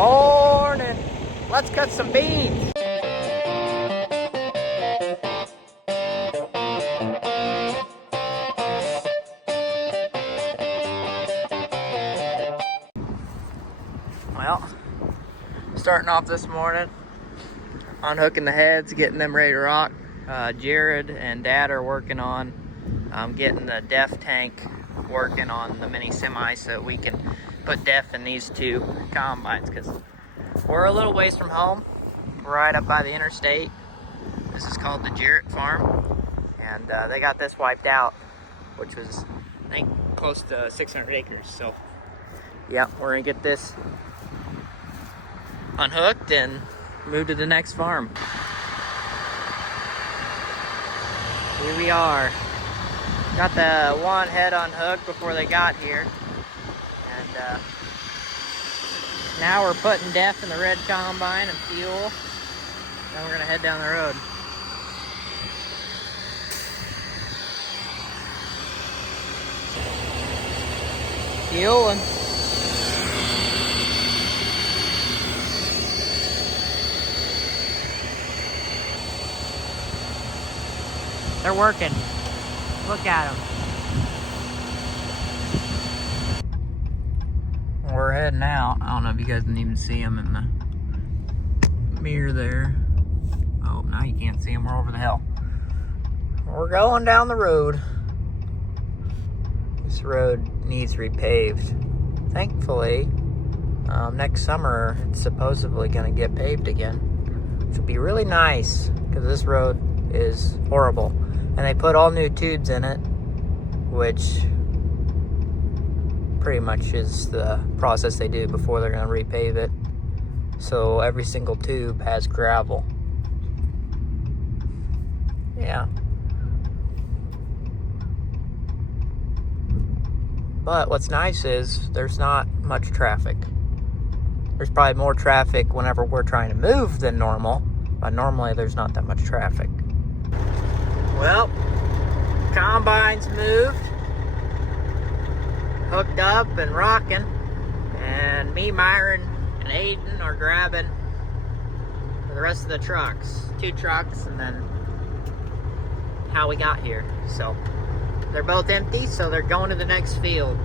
Morning. Let's cut some beans. Well, starting off this morning, unhooking the heads, getting them ready to rock. Jared and Dad are working on getting the DEF tank working on the mini semi so we can put DEF in these two combines, because we're a little ways from home. We're right up by the interstate. This is called the Jarrett farm, and they got this wiped out, which was, I think, close to 600 acres. So yeah, we're gonna get this unhooked and move to the next farm. Here we are. Got the one head unhooked before they got here. And now we're putting DEF in the red combine and fuel. Then we're gonna head down the road. Fueling. They're working. Look at them. We're heading out. I don't know if you guys can even see them in the mirror there. Oh, now you can't see them. We're over the hill. We're going down the road. This road needs repaved. Thankfully, next summer it's supposedly going to get paved again, which would be really nice, because this road is horrible. And they put all new tubes in it, which pretty much is the process they do before they're going to repave it. So every single tube has gravel. Yeah. But what's nice is there's not much traffic. There's probably more traffic whenever we're trying to move than normal, but normally there's not that much traffic. Well, combine's moved, hooked up and rocking, and me, Myron, and Aden are grabbing the rest of the trucks. 2 trucks, and then how we got here. So they're both empty, so they're going to the next field.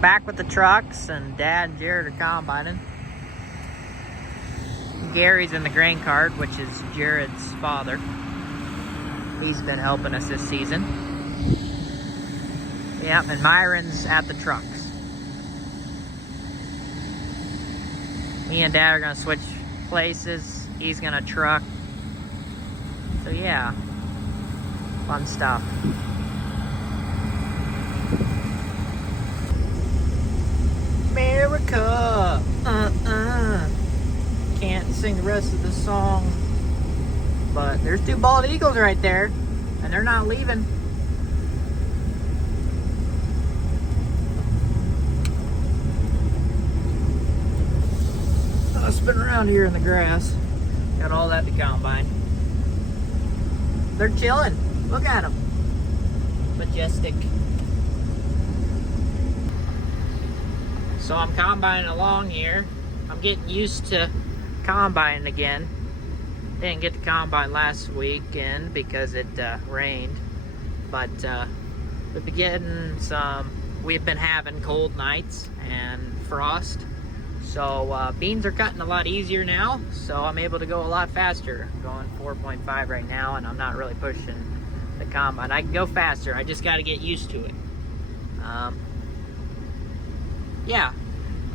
Back with the trucks, and Dad and Jared are combining. Gary's in the grain cart, which is Jared's father. He's been helping us this season. Yep, and Myron's at the trucks. Me and Dad are gonna switch places. He's gonna truck. So yeah, fun stuff. America, Can't sing the rest of the song, but there's 2 bald eagles right there, and they're not leaving. I'll spin around here in the grass. Got all that to combine. They're chilling. Look at them. Majestic. So I'm combining along here. I'm getting used to combining again. Didn't get to combine last weekend because it rained, but we've been having cold nights and frost, so beans are cutting a lot easier now, so I'm able to go a lot faster. I'm going 4.5 right now, and I'm not really pushing the combine. I can go faster, I just got to get used to it. Yeah,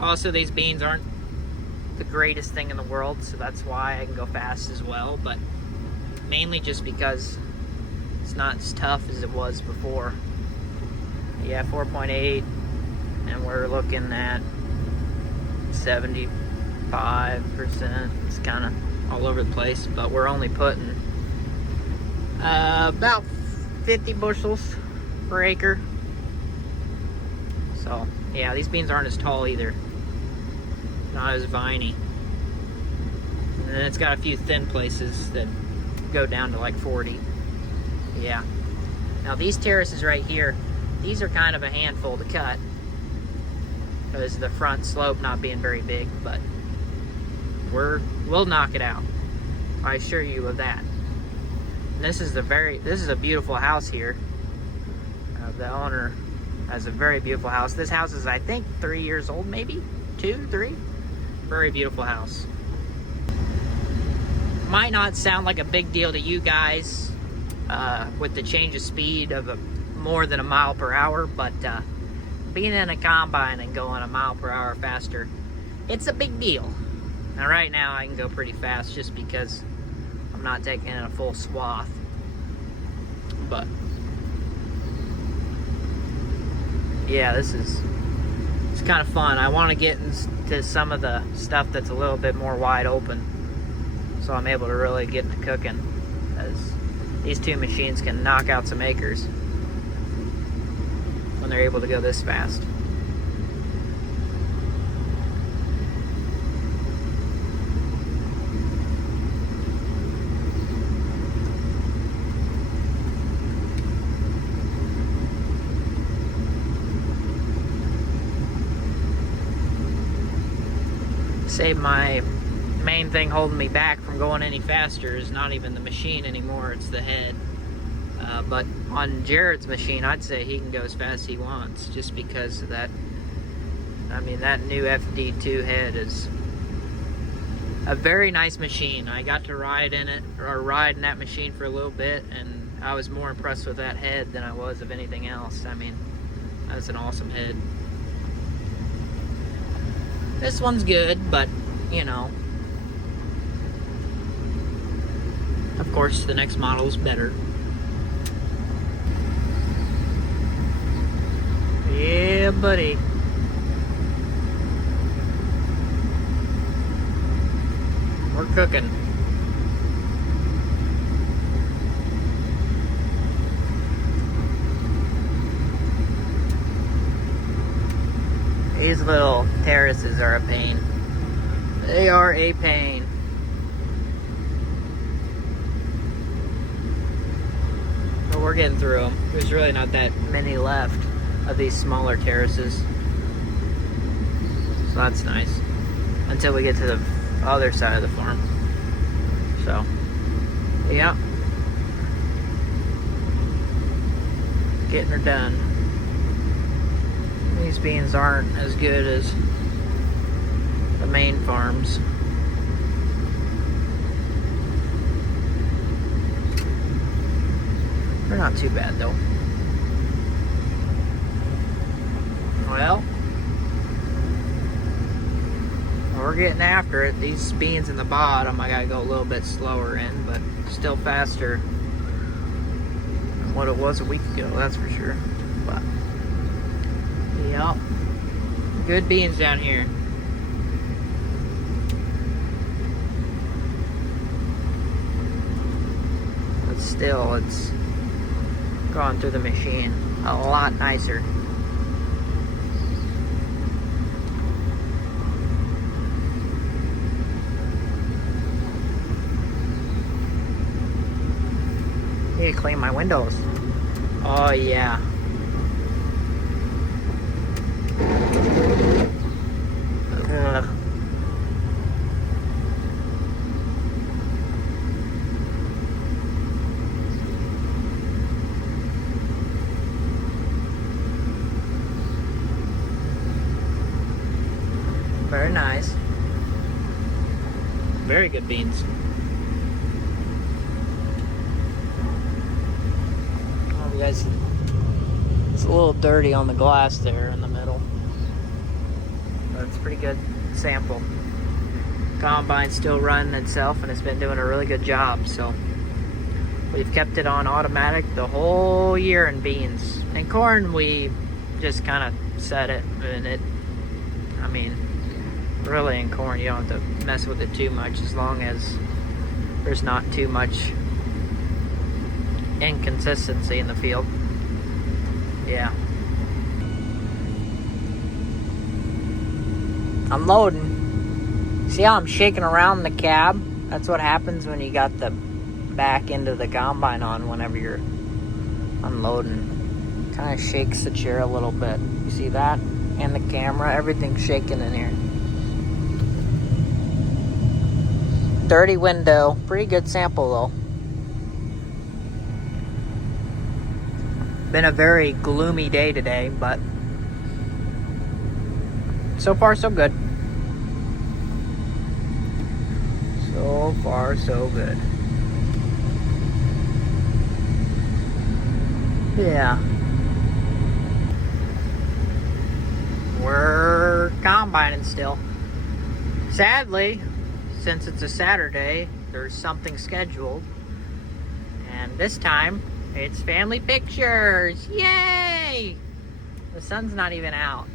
also these beans aren't the greatest thing in the world, so that's why I can go fast as well, but mainly just because it's not as tough as it was before. Yeah, 4.8, and we're looking at 75%. It's kind of all over the place, but we're only putting about 50 bushels per acre. So yeah, these beans aren't as tall either. Not as viney. And then it's got a few thin places that go down to like 40. Yeah. Now these terraces right here, These are kind of a handful to cut because the front slope not being very big, but we'll knock it out. I assure you of that. And this is a beautiful house here. The owner has a very beautiful house. This house is, I think, 3 years old, maybe 2, 3. Very beautiful house. Might not sound like a big deal to you guys with the change of speed of more than a mile per hour, but being in a combine and going a mile per hour faster, it's a big deal. Now right now I can go pretty fast just because I'm not taking in a full swath, but yeah, it's kind of fun. I want to get into some of the stuff that's a little bit more wide open, so I'm able to really get to cooking, as these two machines can knock out some acres when they're able to go this fast. Save my main thing holding me back from going any faster is not even the machine anymore, it's the head. But on Jared's machine, I'd say he can go as fast as he wants, just because of that. I mean, that new FD2 head is a very nice machine. I got to ride in that machine for a little bit, and I was more impressed with that head than I was of anything else. I mean, that's an awesome head. This one's good, but, you know, of course, the next model is better. Yeah, buddy. We're cooking. These little terraces are a pain. They are a pain. But we're getting through them. There's really not that many left of these smaller terraces. So that's nice. Until we get to the other side of the farm. So, yeah. Getting her done. These beans aren't as good as the main farms. They're not too bad though. Well, we're getting after it. These beans in the bottom, I gotta go a little bit slower in, but still faster than what it was a week ago, that's for sure. But, yeah, good beans down here. But still, it's going through the machine a lot nicer. Need to clean my windows. Oh yeah. Ugh. Very nice. Very good beans. Guys, it's a little dirty on the glass there in the middle, but it's a pretty good sample. Combine's still running itself, and it's been doing a really good job. So we've kept it on automatic the whole year in beans. And corn, we just kind of set it, and it, I mean, really in corn you don't have to mess with it too much, as long as there's not too much inconsistency in the field. Yeah. I'm loading. See how I'm shaking around the cab? That's what happens when you got the back end of the combine on whenever you're unloading. Kind of shakes the chair a little bit. You see that? And the camera, everything's shaking in here. Dirty window. Pretty good sample though. Been a very gloomy day today, but so far so good. So far so good. Yeah. We're combining still. Sadly, since it's a Saturday, there's something scheduled. And this time, it's family pictures. Yay! The sun's not even out.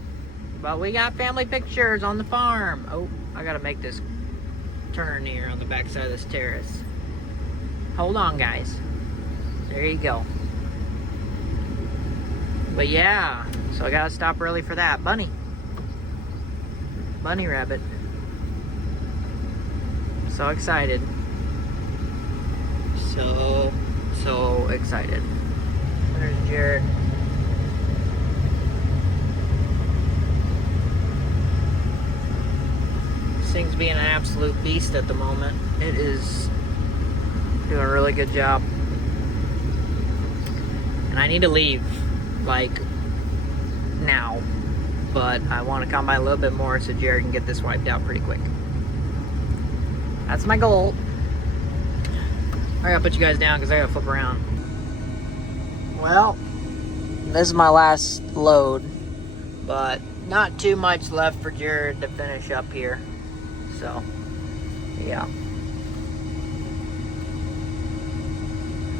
But we got family pictures on the farm. Oh, I gotta make this turn here on the backside of this terrace. Hold on, guys. There you go. But yeah, so I gotta stop early for that. Bunny rabbit. So excited. So excited. There's Jared. This thing's being an absolute beast at the moment. It is doing a really good job. And I need to leave, like, now. But I want to come by a little bit more so Jared can get this wiped out pretty quick. That's my goal. I gotta put you guys down because I gotta flip around. Well, this is my last load, but not too much left for Jared to finish up here. So, yeah.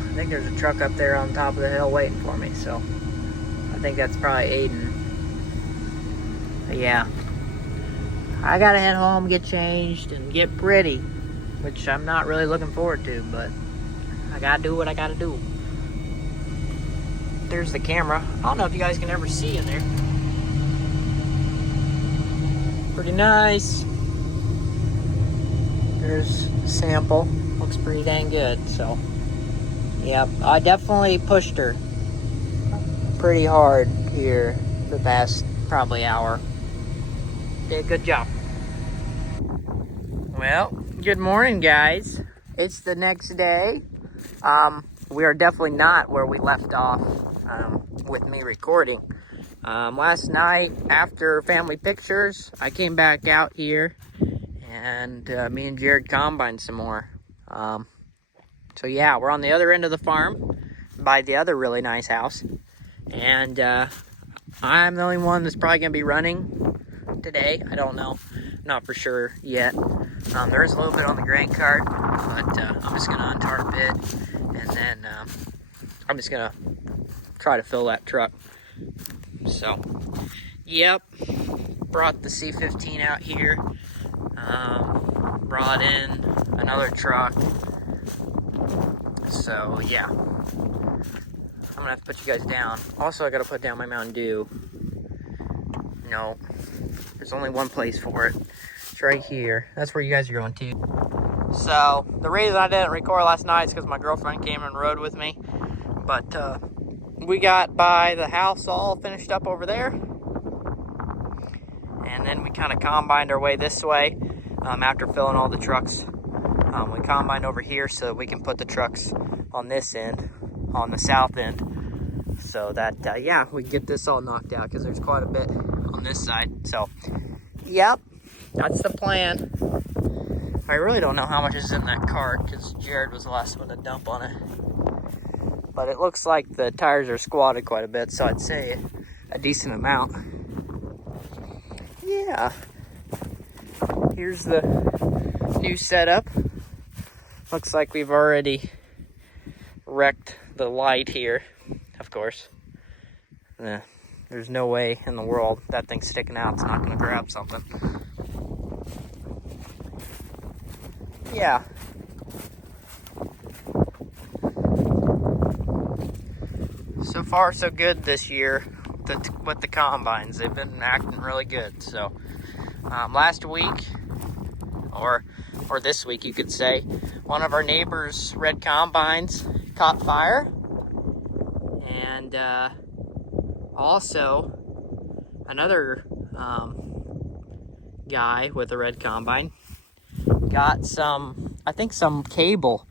I think there's a truck up there on top of the hill waiting for me, so I think that's probably Aden. But yeah, I gotta head home, get changed, and get pretty, which I'm not really looking forward to, but I gotta do what I gotta do. There's the camera. I don't know if you guys can ever see in there. Pretty nice. There's a sample. Looks pretty dang good, so. Yep, I definitely pushed her pretty hard here the past probably hour. Did a good job. Well, good morning, guys. It's the next day. We are definitely not where we left off with me recording. Last night, after family pictures, I came back out here and me and Jared combined some more. So yeah, we're on the other end of the farm by the other really nice house. And I'm the only one that's probably going to be running today. I don't know. Not for sure yet. There's a little bit on the grain cart, but I'm just going to untarp it. And then I'm just going to try to fill that truck. So, yep. Brought the C15 out here. Brought in another truck. So, yeah. I'm gonna have to put you guys down. Also, I gotta put down my Mountain Dew. No, there's only one place for it. It's right here. That's where you guys are going to. So, the reason I didn't record last night is because my girlfriend came and rode with me. But, we got by the house all finished up over there. And then we kind of combined our way this way after filling all the trucks. We combined over here so that we can put the trucks on this end, on the south end, so that, yeah, we can get this all knocked out because there's quite a bit on this side. So, yep, that's the plan. I really don't know how much is in that cart because Jared was the last one to dump on it. But it looks like the tires are squatted quite a bit, so I'd say a decent amount. Yeah. Here's the new setup. Looks like we've already wrecked the light here, of course. There's no way in the world that thing's sticking out. It's not going to grab something. Yeah. So far, so good this year with the combines. They've been acting really good. So, last week, or this week, you could say, one of our neighbors' red combines caught fire, and Also, another guy with a red combine got some, I think some cable.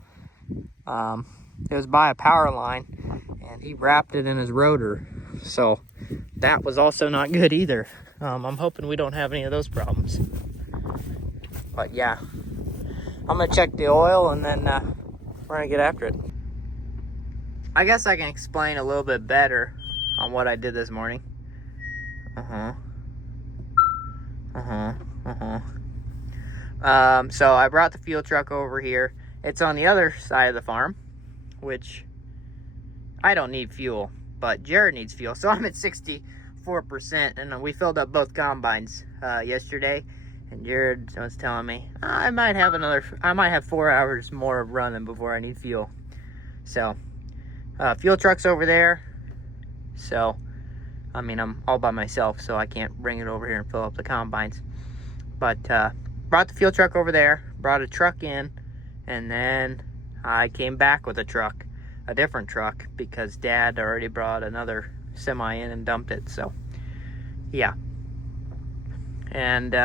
It was by a power line, and he wrapped it in his rotor. So that was also not good either. I'm hoping we don't have any of those problems. But yeah, I'm gonna check the oil and then we're gonna get after it. I guess I can explain a little bit better on what I did this morning. So I brought the fuel truck over here. It's on the other side of the farm, which I don't need fuel, but Jared needs fuel. So I'm at 64%, and we filled up both combines yesterday. And Jared was telling me I might have 4 hours more of running before I need fuel. So fuel truck's over there. So I mean, I'm all by myself, so I can't bring it over here and fill up the combines. But brought the fuel truck over there, brought a truck in, and then I came back with a truck, a different truck, because Dad already brought another semi in and dumped it. So yeah. And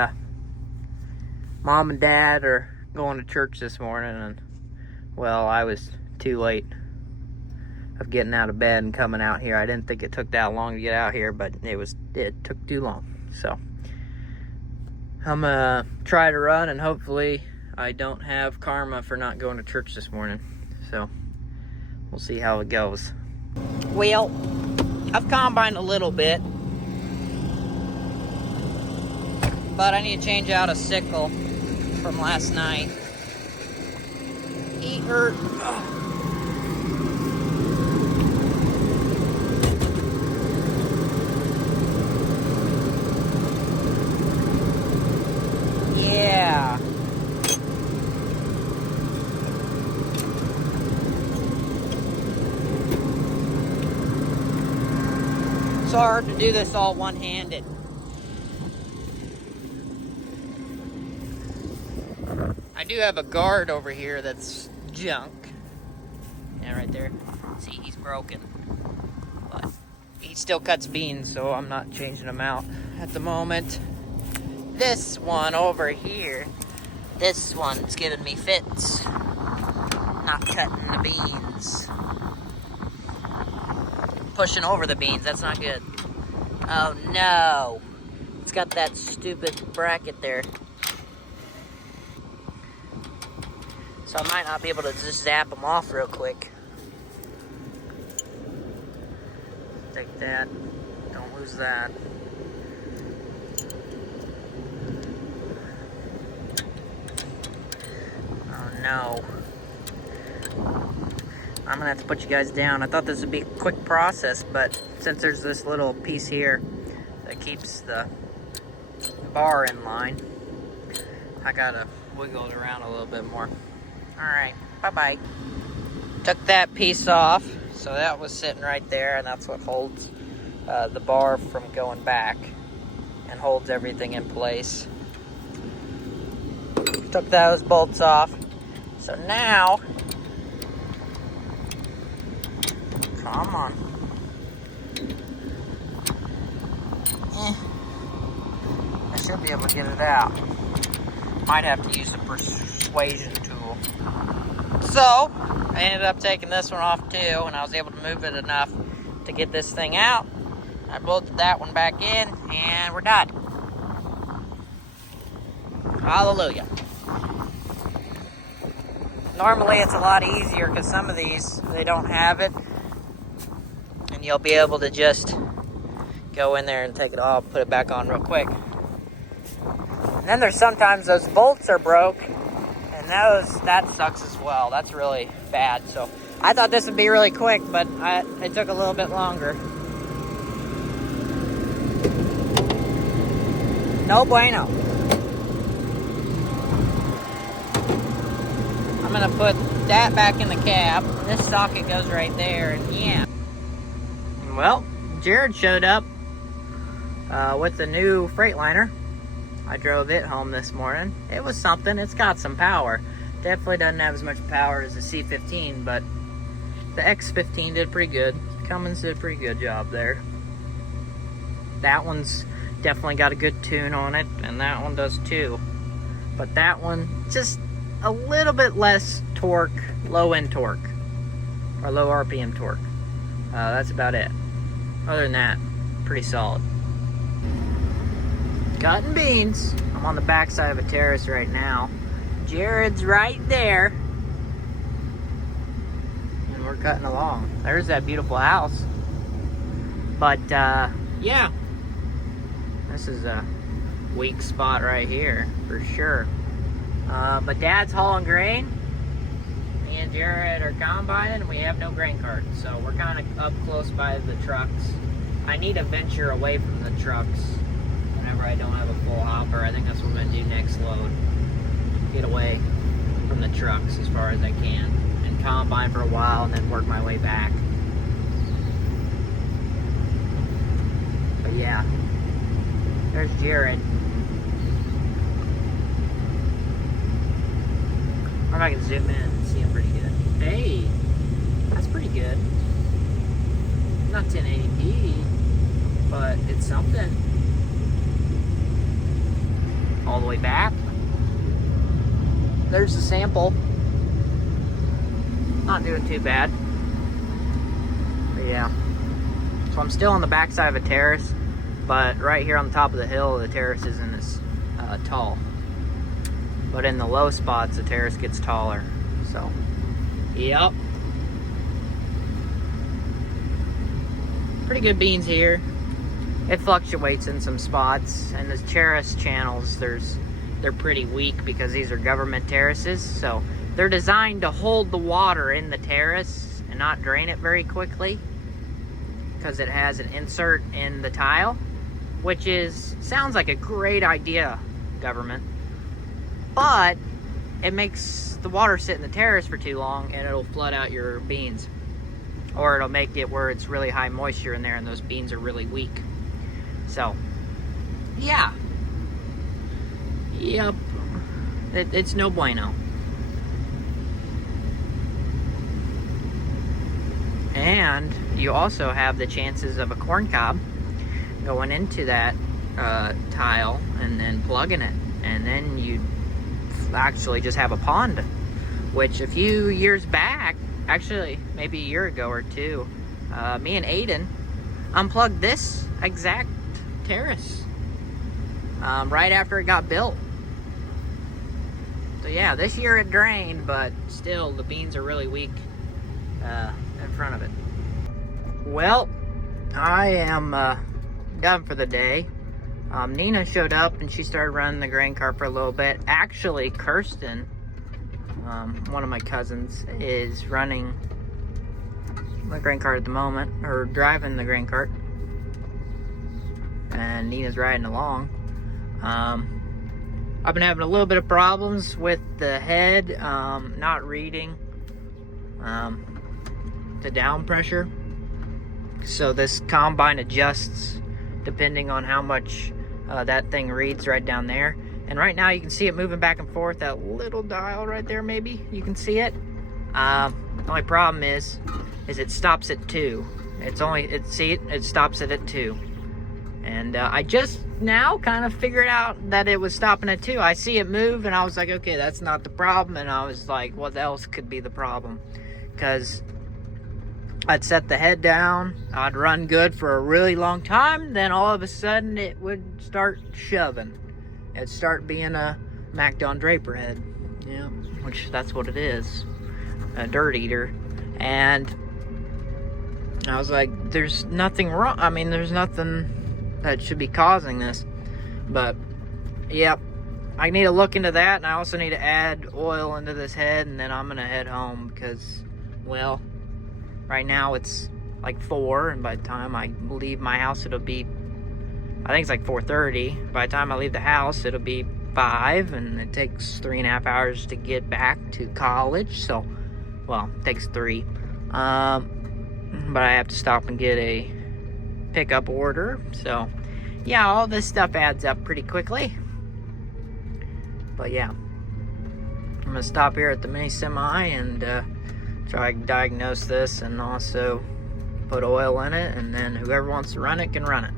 Mom and Dad are going to church this morning, and well, I was too late of getting out of bed and coming out here. I didn't think it took that long to get out here, but it took too long. So I'm gonna try to run, and hopefully I don't have karma for not going to church this morning. So we'll see how it goes. Well, I've combined a little bit, but I need to change out a sickle from last night. He hurt. Yeah. It's hard to do this all one-handed. I do have a guard over here that's junk. Yeah, right there. See, he's broken. But he still cuts beans, so I'm not changing them out at the moment. This one over here, this one's giving me fits. Not cutting the beans. Pushing over the beans, that's not good. Oh no. It's got that stupid bracket there. So I might not be able to just zap them off real quick. Take that. Don't lose that. Oh no. I'm gonna have to put you guys down. I thought this would be a quick process, but since there's this little piece here that keeps the bar in line, I gotta wiggle it around a little bit more. Alright, bye-bye. Took that piece off, so that was sitting right there, and that's what holds the bar from going back and holds everything in place. Took those bolts off. So now, come on. I should be able to get it out. Might have to use a persuasion tool. So, I ended up taking this one off too, and I was able to move it enough to get this thing out. I bolted that one back in, and we're done. Hallelujah. Normally it's a lot easier because some of these, they don't have it. And you'll be able to just go in there and take it off, put it back on real quick. And then there's sometimes those bolts are broke, and that sucks as well. That's really bad. So I thought this would be really quick, but it took a little bit longer. No bueno. I'm gonna put that back in the cab. This socket goes right there, and yeah. Well, Jared showed up with the new Freightliner. I drove it home this morning. It was something. It's got some power. Definitely doesn't have as much power as the C15, but the X15 did pretty good. Cummins did a pretty good job there. That one's definitely got a good tune on it, and that one does too. But that one, just a little bit less torque, low end torque, or low RPM torque. That's about it. Other than that, pretty solid. Cutting beans. I'm on the backside of a terrace right now. Jared's right there. And we're cutting along. There's that beautiful house. But, yeah. This is a weak spot right here, for sure. But Dad's hauling grain. Me and Jared are combining, and we have no grain cart. So we're kind of up close by the trucks. I need to venture away from the trucks whenever I don't have a full hopper. I think that's what I'm going to do next load. Get away from the trucks as far as I can. And combine for a while and then work my way back. But yeah. There's Jared. I wonder if I can zoom in and see him pretty good. Hey, that's pretty good. Not 1080p, but it's something. All the way back. There's the sample. Not doing too bad. But yeah. So I'm still on the backside of a terrace, but right here on the top of the hill, the terrace isn't as tall. But in the low spots, the terrace gets taller. So, yep. Pretty good beans here. It fluctuates in some spots, and the terrace channels, they're pretty weak because these are government terraces. So they're designed to hold the water in the terrace and not drain it very quickly, because it has an insert in the tile, which sounds like a great idea, government. But it makes the water sit in the terrace for too long, and it'll flood out your beans. Or it'll make it where it's really high moisture in there and those beans are really weak. So, yeah. Yep. It's no bueno. And you also have the chances of a corn cob going into that tile and then plugging it. And then you actually just have a pond. Which a few years back, actually maybe a year ago or two, me and Aden unplugged this exact terrace right after it got built. So yeah, this year it drained, but still the beans are really weak in front of it. Well, I am done for the day. Nina showed up and she started running the grain cart for a little bit. Actually, Kirsten, one of my cousins, is running the grain cart at the moment, or driving the grain cart, and Nina's riding along. I've been having a little bit of problems with the head not reading the down pressure, so this combine adjusts depending on how much that thing reads right down there. And right now you can see it moving back and forth, that little dial right there, maybe you can see it. The only problem is it stops at 2. It stops it at 2. And I just now kind of figured out that it was stopping at 2. I see it move and I was like, okay, that's not the problem. And I was like, what else could be the problem? Because I'd set the head down, I'd run good for a really long time, then all of a sudden it would start shoving. It'd start being a MacDon Draper head, yeah, which that's what it is, a dirt eater. And I was like, there's nothing wrong. I mean, there's nothing that should be causing this. But, yep, I need to look into that, and I also need to add oil into this head, and then I'm going to head home because, well, right now it's like 4, and by the time I leave my house, it'll be, I think it's like 4:30. By the time I leave the house, it'll be 5, and it takes 3.5 hours to get back to college. So, well, it takes 3. But I have to stop and get a pickup order. So, yeah, all this stuff adds up pretty quickly. But yeah, I'm gonna stop here at the mini semi and try to diagnose this and also put oil in it, and then whoever wants to run it can run it.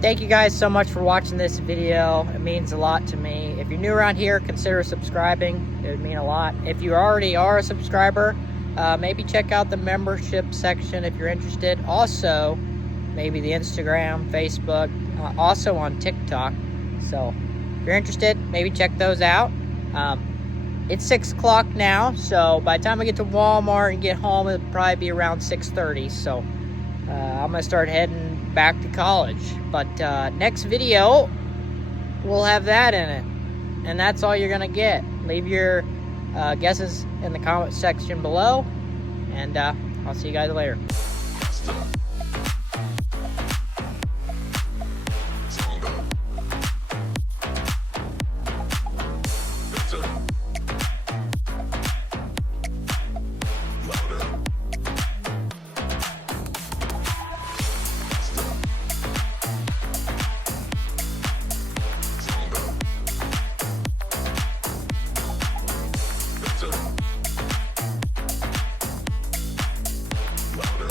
thank you guys so much for watching this video. It means a lot to me. If you're new around here, consider subscribing. It would mean a lot. If you already are a subscriber, maybe check out the membership section if you're interested. Also, maybe the Instagram, Facebook, also on TikTok. So if you're interested, maybe check those out. It's 6 o'clock now, so by the time I get to Walmart and get home, it'll probably be around 6:30. So I'm gonna start heading back to college. But next video, we'll have that in it, and that's all you're gonna get. Leave your guesses in the comment section below, and I'll see you guys later.